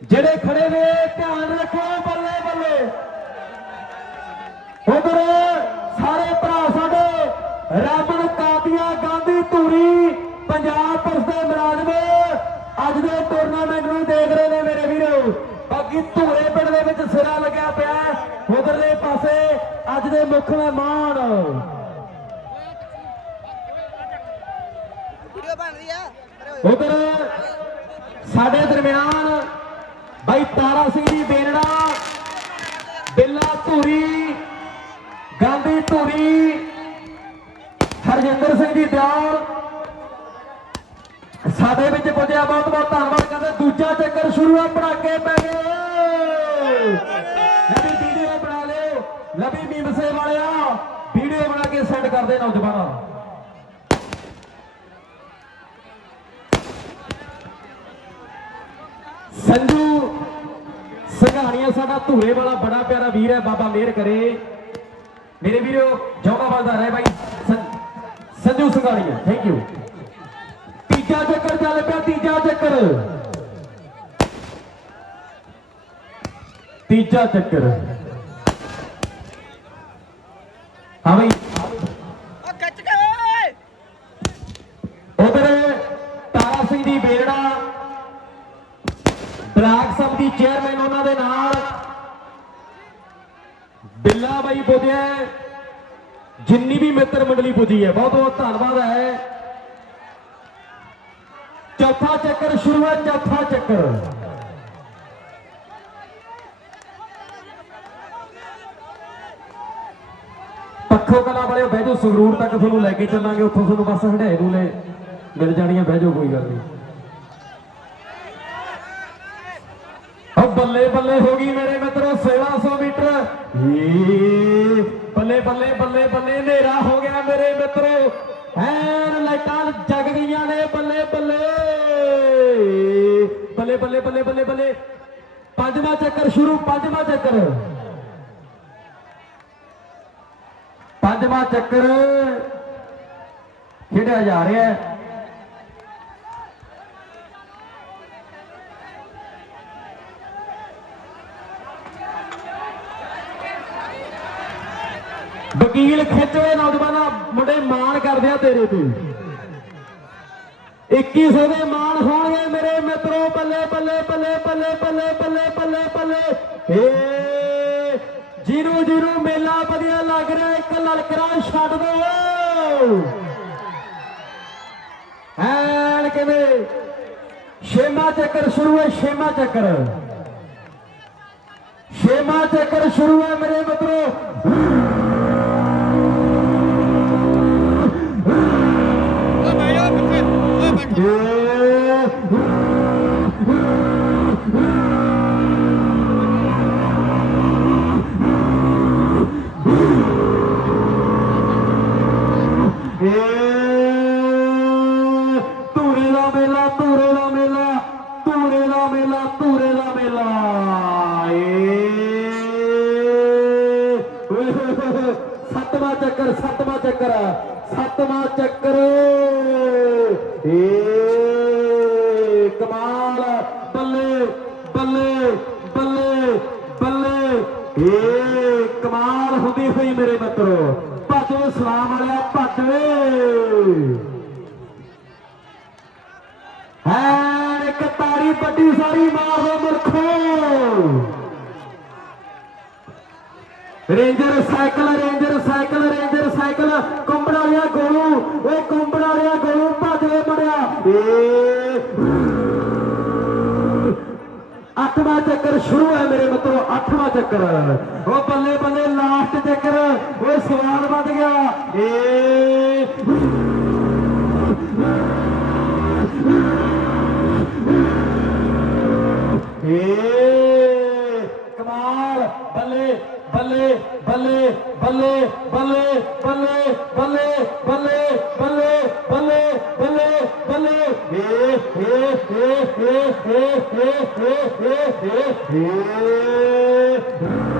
ਜਿਹੜੇ ਖੜੇ ਨੇ ਧਿਆਨ ਰੱਖੋ ਬੱਲੇ ਬੱਲੇ। ਉਧਰ ਸਾਰੇ ਭਰਾ ਸਾਡੇ ਰਾਮਨ ਕਾਦੀਆਂ ਗਾਂਧੀ ਧੂਰੀ ਪੰਜਾਬ ਪੁਲਿਸ ਦੇ ਮੁਲਾਜ਼ਮ ਅੱਜ ਦੇ ਟੂਰਨਾਮੈਂਟ ਨੂੰ ਦੇਖ ਰਹੇ ਨੇ ਮੇਰੇ ਵੀਰੋ। ਬਾਕੀ ਧੂਰੇ ਪਿੰਡ ਦੇ ਵਿੱਚ ਸਿਰਾ ਲੱਗਿਆ ਪਿਆ ਉਧਰਲੇ ਪਾਸੇ ਅੱਜ ਦੇ ਮੁੱਖ ਮਹਿਮਾਨ। ਵੀਡੀਓ ਬਣ ਰਹੀ ਆ। ਉਧਰ ਸਾਡੇ ਦਰਮਿਆਨ ਭਾਈ ਤਾਰਾ ਸਿੰਘ ਜੀ ਬੇਨੜਾ ਬਿੱਲਾ ਧੂਰੀ, ਗਾਂਧੀ ਧੂਰੀ, ਹਰਜਿੰਦਰ ਸਿੰਘ ਜੀ ਦਿਆਲ। ਸਾਡੇ ਵਿੱਚ ਪੁੱਜਿਆ ਬਹੁਤ ਬਹੁਤ ਧੰਨਵਾਦ ਕਰਦੇ। ਦੂਜਾ ਚੱਕਰ ਸ਼ੁਰੂ ਆ, ਪੜਾਕੇ ਪੈ ਗਏ। ਨਵੀਂ ਵੀਡੀਓ ਬਣਾ ਲਿਓ। ਨਵੀਂ ਮੀਮਸੇ ਵਾਲਿਆ, ਵੀਡੀਓ ਬਣਾ ਕੇ ਸੈਂਡ ਕਰਦੇ ਨੌਜਵਾਨਾਂ ਸੰਜੂ ਸੰਘਾਣੀਆ ਸਾਡਾ ਧੂਰੇ ਵਾਲਾ ਬੜਾ ਪਿਆਰਾ ਵੀਰ ਹੈ ਬਾਬਾ ਮਿਹਰ ਕਰੇ। ਮੇਰੇ ਵੀਰੋ ਜੋਗਾ ਵੱਲਦਾ ਰਹੇ ਬਾਈ। ਸੰਜੂ ਸੰਘਾਣੀਆ ਥੈਂਕ ਯੂ ਤੀਜਾ ਚੱਕਰ ਚੱਲ ਪਿਆ ਤੀਜਾ ਚੱਕਰ। ਤੀਜਾ ਚੱਕਰ। ਹਾਂ ਬਈ। ਉਧਰ ਤਾਰਾ ਸਿੰਘ ਦੀ ਬੇਰੜਾ ਬਲਾਕ ਸਮਿਤੀ ਚੇਅਰਮੈਨ ਉਹਨਾਂ ਦੇ ਨਾਲ ਬਿੱਲਾ ਬਾਈ ਪੁੱਜਿਆ ਜਿੰਨੀ ਵੀ ਮਿੱਤਰ ਮੰਡਲੀ ਪੁੱਜੀ ਹੈ, ਬਹੁਤ ਬਹੁਤ ਧੰਨਵਾਦ ਹੈ। ਚੌਥਾ ਚੱਕਰ ਸ਼ੁਰੂ ਹੈ, ਚੌਥਾ ਚੱਕਰ। ਪੱਖੋ ਕਲਾ ਵਾਲਿਓ, ਬਹਿ ਜਾਓ, ਸੰਗਰੂਰ ਤੱਕ ਤੁਹਾਨੂੰ ਲੈ ਕੇ ਚੱਲਾਂਗੇ, ਉੱਥੋਂ ਤੁਹਾਨੂੰ ਬੱਸ ਹੰਡਾਏ ਨੂੰ ਲੈ ਮਿਲ ਜਾਣੀਆਂ, ਬਹਿ ਜਾਓ, ਕੋਈ ਗੱਲ ਨਹੀਂ। ਬੱਲੇ ਬੱਲੇ ਹੋ ਗਈ ਮੇਰੇ ਮਿੱਤਰੋ 1600 ਮੀਟਰ। ਏ ਬੱਲੇ ਬੱਲੇ ਬੱਲੇ ਬੱਲੇ ਹਨੇਰਾ ਹੋ ਗਿਆ ਮੇਰੇ ਮਿੱਤਰੋ। ਐਨ ਲਾਈਟਾਂ ਜਗ ਗਈਆਂ ਨੇ ਬੱਲੇ ਬੱਲੇ। ਬੱਲੇ ਬੱਲੇ ਬੱਲੇ ਬੱਲੇ ਬੱਲੇ। ਪੰਜਵਾਂ ਚੱਕਰ ਸ਼ੁਰੂ, ਪੰਜਵਾਂ ਚੱਕਰ। ਪੰਜਵਾਂ ਚੱਕਰ ਖੇਡਿਆ ਜਾ ਰਿਹਾ ਹੈ। ਵਕੀਲ ਖਿੱਚਵੇ ਨੌਜਵਾਨਾ ਮੁੰਡੇ ਮਾਣ ਕਰਦੇ ਆ ਤੇਰੇ ਤੇ। 2100 ਦੇ ਮਾਣ ਹੋਣਗੇ ਮੇਰੇ ਮਿੱਤਰੋ ਬੱਲੇ ਬੱਲੇ ਬੱਲੇ ਬੱਲੇ ਬੱਲੇ ਬੱਲੇ ਬੱਲੇ ਬੱਲੇ ਏ ਜਿਹਨੂੰ ਜਿਹਨੂੰ ਮੇਲਾ ਵਧੀਆ ਲੱਗ ਰਿਹਾ, ਇੱਕ ਲਲਕਰਾ ਛੱਡ ਦੋ। ਐਨ ਕਿਵੇਂ? ਛੇਮਾ ਚੱਕਰ ਸ਼ੁਰੂ ਹੈ, ਛੇਮਾ ਚੱਕਰ। ਛੇਮਾ ਚੱਕਰ ਸ਼ੁਰੂ ਹੈ ਮੇਰੇ ਮਿੱਤਰੋ। तुरे लाइ त तुरे सतवा चकर सतवा चकर ਮੇਲਾ ਸੱਤਵਾਂ ਚੱਕਰ। ਏ ਕਮਾਲ ਬੱਲੇ ਬੱਲੇ ਬੱਲੇ ਬੱਲੇ। ਏ ਕਮਾਲ ਹੁੰਦੀ ਹੋਈ ਮੇਰੇ ਮਿੱਤਰੋ। ਭੱਜੋ ਸਲਾਮ ਵਾਲਿਆ ਭੱਜਵੇ ਹੈ ਇੱਕ ਤਾਰੀ ਵੱਡੀ ਸਾਰੀ ਮਾਰ ਦੋ ਮੁਰਖੋ। Ranger cycle ranger cycle ranger cycle. ਕੁੰਬੜ ਵਾਲਿਆ ਗੋਲੂ ਓਏ ਕੁੰਬੜ ਵਾਲਿਆ ਗੋਲੂ ਭੱਜਵੇ ਮੜਿਆ ਏ ਅੱਠਵਾਂ ਚੱਕਰ ਸ਼ੁਰੂ ਹੈ ਮੇਰੇ ਮਿੱਤਰੋ, ਅੱਠਵਾਂ ਚੱਕਰ। ਉਹ ਬੱਲੇ ਬੱਲੇ ਲਾਸਟ ਚੱਕਰ, ਓਏ ਸਵਾਲ ਵੱਧ ਗਿਆ। ਏ ਏ ਕਮਾਲ, ਬੱਲੇ ਬੱਲੇ ਬੱਲੇ ਬੱਲੇ ਬੱਲੇ ਬੱਲੇ ਬੱਲੇ ਬੱਲੇ ਬੱਲੇ ਬੱਲੇ ਬੱਲੇ ਬੱਲੇ ਏ ਏ ਏ ਏ ਏ ਏ ਏ ਏ ਏ